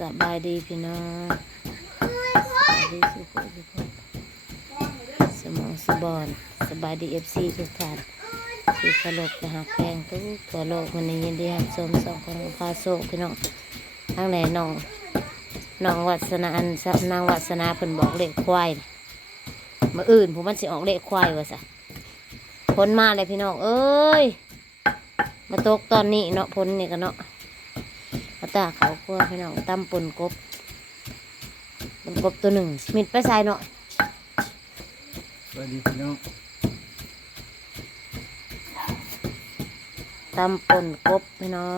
สบายดีพี่น้องสบายดีสุขสุขสมองสบอนสบายดีเอฟซีทุกท่านที่เคารพนะฮะแพงทุกทั่วโลกมันนี้ยินดีรับชมสองของพาโซพี่น้องทางไหนน้องน้องวัสนาอันซับนางวัสนาเพิ่นบอกเลขควายมื่ออื่นผมมันสิออกเลขควายว่ะสะพ้นมาเลยพี่น้องเอ้ยมาตกตอนนี้เนาะพ้นนี่กันเนาะ ตาเขากลัวพี่น้องตำปนกบปนกบตัวหนึ่งมิดไปใส่เนาะสวัสดีพี่น้องตำปนกบพี่น้อ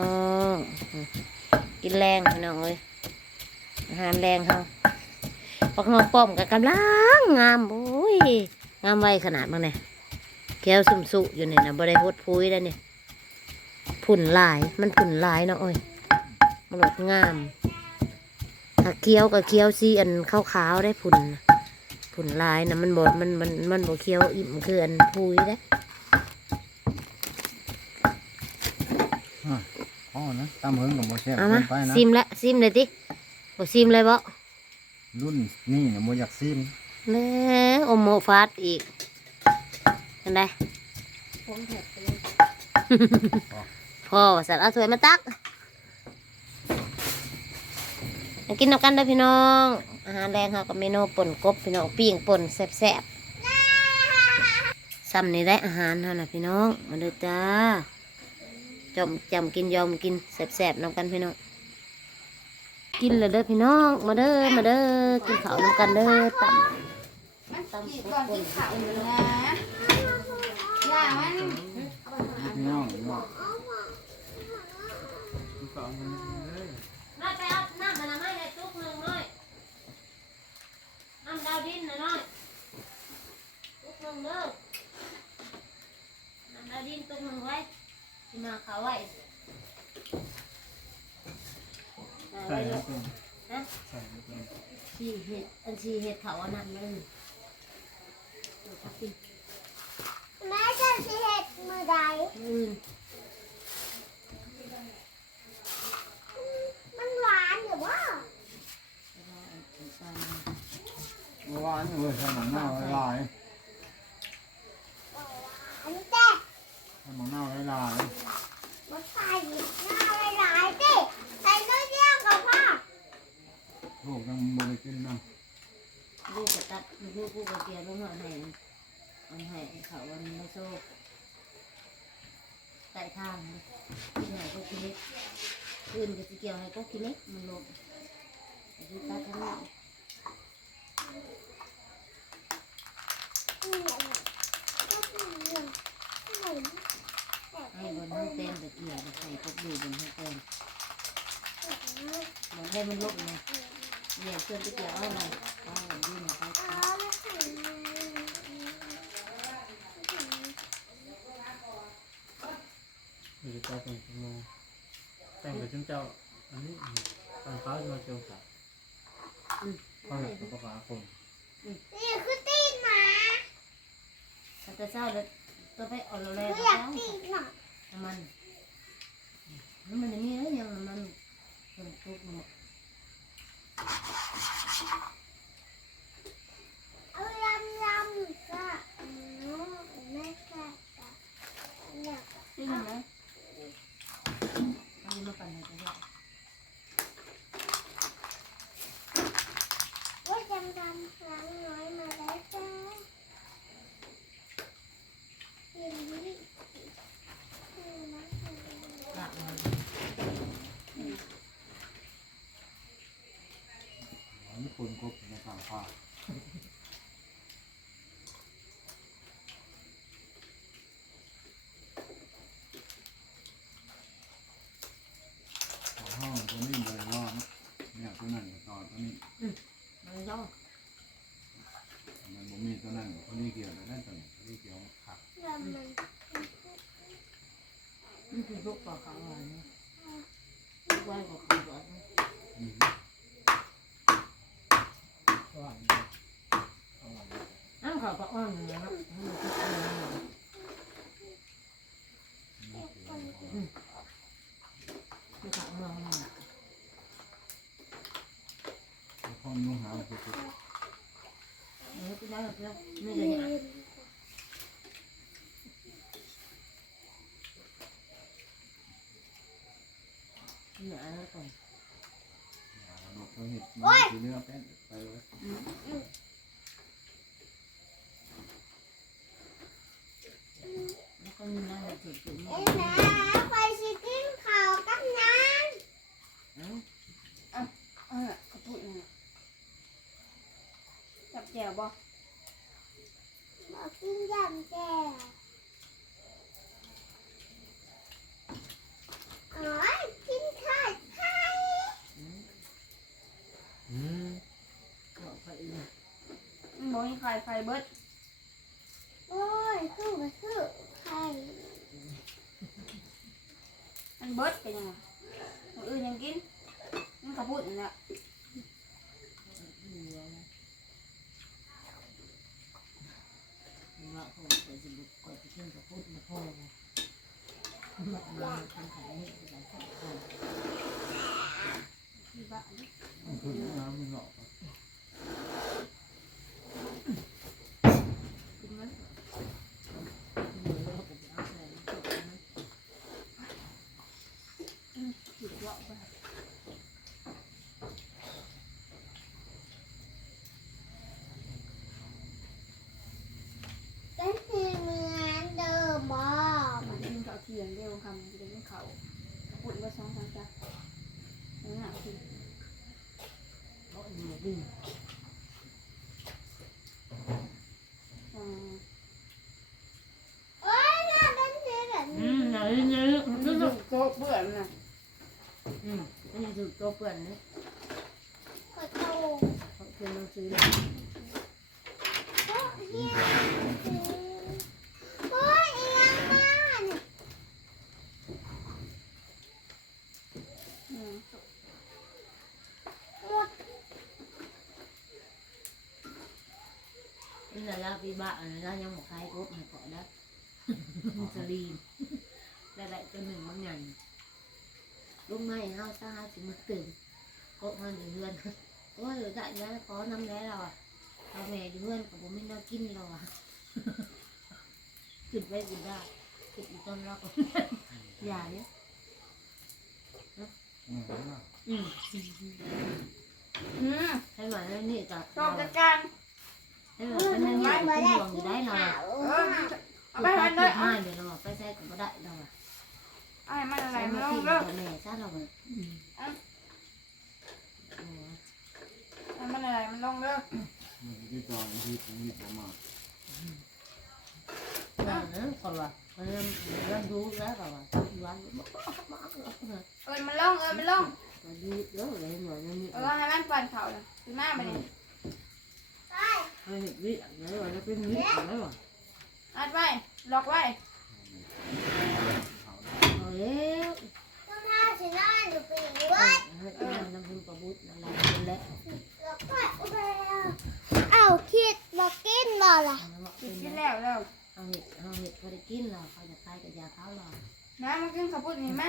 งอืมกินแรงพี่น้องเลยอาหารแรงเขาปักน้องป้อมกับกำลังงามโอ้ยงามไวขนาดมั้งเนี่ยแก้วสุ่มสุอยู่เนี่ยนะบ่ได้พดพุ้ยแล้วเนี่ยผุ่นหลายมันผุ่นหลายเนาะโอ้ย มันหลดงามถ้าเคี้ยวกับเคี้ยวซีอันขาวๆได้ผุ่นน่ะผุ่นหลายนะมันบดมันมันมันบดเคี้ยวอิ่มคืออันพุ้ยได้อ๋อนะตามเฮิงกับโมแซ่บเอาเกิมานไปนะซิมละซิมเลยติบ่ซิมเลยบ่รุ่นนี่เนี่ยโมอยากซิมแม่อมโมฟาดอีกกันได้พ่อว่าสัตว์เอาถ้วยมาตัก มากินน้ำกันเด้อพี่น้อง อาหารแรงเขากับเมนูป่นกบพี่น้องปิ้งป่นแซ่บๆซ้ำนี่ได้อาหารเท่านะพี่น้อง มาเด้อจ้าจอมจำกินยอมกินแซ่บๆน้ำกันพี่น้อง กินเลยเด้อพี่น้อง มาเด้อมาเด้อกินข้าวน้ำกันเด้อตำตำกินกก่อนป่กินนข้าวอยู่นะอย่ามันพี่น้องพี่น้อง น้อยไปเอาน้ำมันไม่ได้ตุกหนึ่งน้อยน้ำ ดาวดินนะน้อยตุกหนึ่งเด้อน้ำดาวดินตุกหนึ่งไว้ที่มาเขาไว้เอาใส่ไว้แล้ลูวกเป็นนะใส่แล้วเป็นชีเห็ดอันชีเห็ดเขาอันนั้นเลยแม่จะสิเฮ็ดมือใดอืม มันหวานหรือว่า เมื่อวานเลยทำหมังหน้าลายอันนี้เต้ทำหมังหน้าลายมาใส่หน้าลายๆสิใส่น้อยเดียวกับพ่อลูกยังโมได้กินนะลูกกระตัดลูกผู้กระเทียมลูกหน่อยให้อันให้เขาวันไม่โซ่ใต้ทางเลยที่ไหนก็คิดเล็กอื่นก็จะเกี่ยวให้ก็คิดเล็กมันลงอายุตัดทั้งนี้อืมก็คือเรื่องอะไรนะแต่ ให้บนห้องเต้นตะเกียบใส่พวกดูบนห้องเต้นมันให้มันลบไงเนี่ยเพื่อนตะเกียบเอาหน่อยเอาหน่อยยื่นไปเอาแล้วใส่มามีเจ้าเป็นชั่วโมงแต่งกับเจ้าอันนี้ตอนเขาจะมาเจอสัตว์เขาหลับกับปลาคนนี่คือตีนหม แต่เช้าเลยตัวไปอ่อนแรหงนูอยากตีนหมาน้ำมันน้ำมันจะมีอะไรอย่างน้ำมันส่วนทุกหมด เอาลำลำก็อืมแม่แค่ก็อยาก จริงไหมเอามาปั่นให้ได้ ว่าจำจำล้างน้อยมาแล้วจ้าอย่างนี้อืมนะ กะมา อันนี้คนกบในทางผ้าห้องตัวนี้เลยว่าเนี่ยตัวนั้นต่อตัวนี้ มันย่อง มันบ่มีตัวนั้นตัวนี้เกี่ยวตัวนั้นตัวนี้ตัวนี้เกี่ยวขัก ลำมัน มันคือลูกปลาขาวหวานเนี่ยลูกไว้กับขาวหวาน อืม ก็อ่าน น้ำขาวก็อ่อนเนี่ยเนาะมันคืออ่อนเนี่ยมันขาวเมืองมันคนนุ่งหาวสุดเออไปได้แล้วไม่ได้เนี่ยเนี่ยอะไรก่อนๆนกเขาเห็ดมันสีเนื้อเป็นไปเลยแล้ วก็มีน้ำแบบสุดๆไอ้เนี่ยแม่ไปสิกินข้าวกับน้เอ้าเออขอพูดหน่อยจับแจวบ่ำบอกกินยำแจ่วอ๋อกินข้าวไข่อืมบอกไปอีกมันบ่มีไฟไฟเบิดโอ้ยคือก็คือไข่มันเบิด เป็นยังไงคนอื่นยังกินมันขอพูดนั่นแหละ เหลือนะว่าเขาไปจะบุกก่อนจะขึ้นกับพูดมาพ่อไงมามาทำขายนี่ไปขายของ ที่บ้าน มันคือน้ำมันหลอก กินมัน เหลือเราก็จะเอาใส่จบนะ ผิดเลาะไป เป็นสีเหมือนเดิมบ่ มันกินข้าวเที่ยงเดียวคำจะได้ไม่เขาขอพูดว่าสองสามจ้ะนั่นน่ะคือ เพราะเหลื อดึงอืมโอ้ยน่าเป็นสีแบบนี้มไหนเนี่ยมันจะโต๊ะเบื่อนนะอืมอันนี้ถูกตัวเปื่อนนะขอโทษเขาเพื่อนเราซื้อโอ้ยเฮียโอ้ยอีหยังมาเนี่ย อืม หมด นี่แหละลาปีบะอันนั้นเรายังบอกใครกบมาก่อนนะสลีนได้ได้จนหนึ่งบางอย่างลูกไม้เฮาซาสิมาตื่นกบมันอยู่ เรือนโอ้ยเหลือได้แล้วขอน้ำแล้วเราอะเอาแม่อยู่เรือนกับผมไม่น่ากินเราอะขึ้นไปกินได้ขึ้นอีกต้นเราก็อย่าเนี่ยอืมนะอืมอืมให้หมาแล้วนี่กับโต๊ะจัดการให้หมาเป็นนี่กับเป็นห่วงอยู่ได้เราขาอะวเออมากเอาไปให้มันเลยให้เดี๋ยวเราไปใส่กับบ่ได้เราอะเอาให้มันอะไรใส่มันมาลงที่เลิกแม่ซะเราอะโอ้ให้มันอะไรมันลงเลิกมันที่จอนที่ผมหยิบออกมาว่านะก่อนว่ามันเริ่มเริ่มดูแล้วก่อนว่าวันมากมากเลยเออมันลงเออมันลงมาดูเยอะเลยหน่อยนี่เออให้มันปั่นเขาเลยคือหน้ามันนี่ไป ให้เห็นวิอะไรวะจะเป็นวิอะไรวะอัดไว้ล็อกไว้เอาแล้วต้องทาสีหน้าอยู่ปีนี้เว้ยให้เป็นน้ำพึ่งประบุตรอะไรเป็นแล้วแล้วก็เอาคิดบอกกินบ่ล่ะกินแล้วแล้วเอาเห็ดเอาเห็ดพอได้กินเราเขาจะคายกับยาเขาเราน้ำมันกินข้าวปุ้นเห็นไหม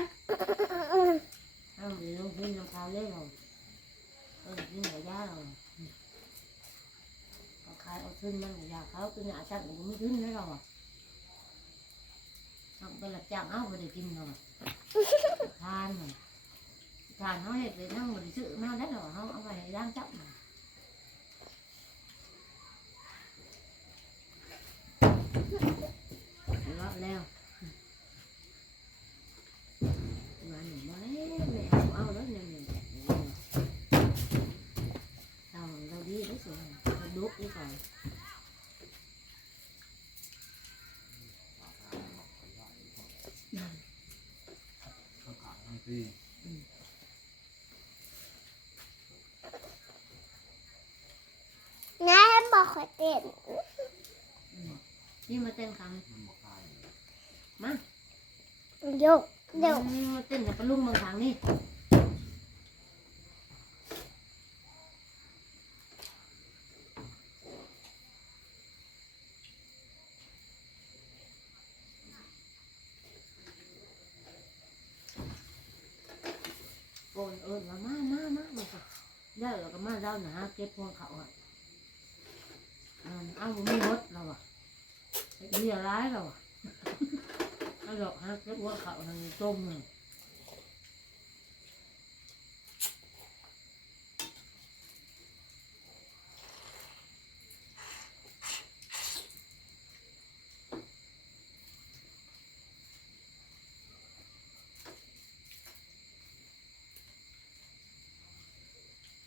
เอาเดี๋ยวลงพื้นลงเขาเล่เราเออกินกับยาเราาคายเอาขึ้นมันกับยาเขาคือหนาจังมันไม่ขึ้นแล้วเราอะเอาไปหลับจังเอาไปได้กินเราทานมันทานเขาเห็ดเลยนั่งบริสุทธิ์มาได้หรอเขาเอาไปย่างจับมันรอบแล้วมาหนูมาแล้วแม่เอาเอาแล้วเนี่ยเนี่ยเราเราดีได้สิเราดุ ดีก่อนข้าวขาทั้งปีนายบอกขอเต้นนี่มาเต้นครั้งมันบอกตายมาโยกโยกนี่มาเต้นกับปลาลุงบางครั้งนี่โอนเอิญมามามามามาสิ ได้แล้วก็มา เล่าหนาเก็บพวงเขาอะเอาบ่มีรถเราอะมีอะไรเราอะเอาดอกฮะเก็บพวงเขาทางต้มเลย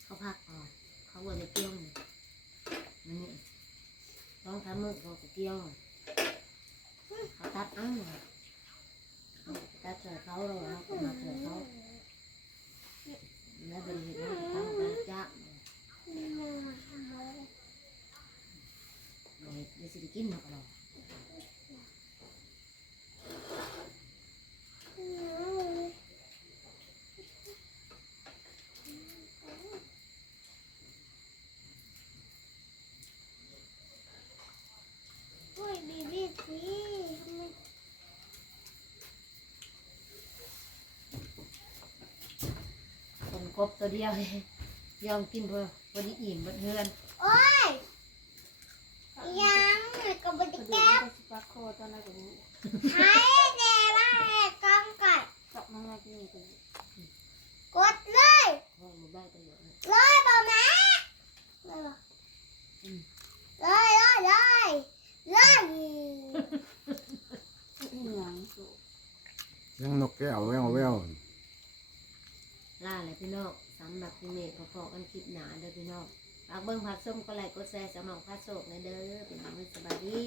เขาพักอ่อนเขาวันจะเกี่ยวนี่นี่ต้องทำมือ เขาจะเกี่ยวเขาตัดเอ้าตัดเสือเขาเราเขาก็มาเสือเขาแล้วเป็นเหตุการณ์เขาไปจ้าไม่ไม่สิได้กินหรอกเรา อุ้ยบีบีสิทำไม คน กบตัวเดียว ยอมกินเพื่อพอดีอิ่มเบดเฮือนโอ้ยยังกับบกระติดูกแก้มันก็สิปลาคอตอนนั้นก็รู้ไทยแน่ว่ากองก่อนจับมาแรกนี่ก็กดเลยพ่อมาบ้านประโยชน์นะเลยบ่แม่เลยบ่เลยเลยเลยเลยอีหยังสุยังนกแก้วแววแวว ล่าเลยพี่น้องสำหรับ พี่เมฆพอๆกันคลิปหนาเด้อพี่น้องฝากเบิ้งผักส้มก็ไลค์กดแชร์สำหรับผักโศกในเด้อเป็นน้องสบายดี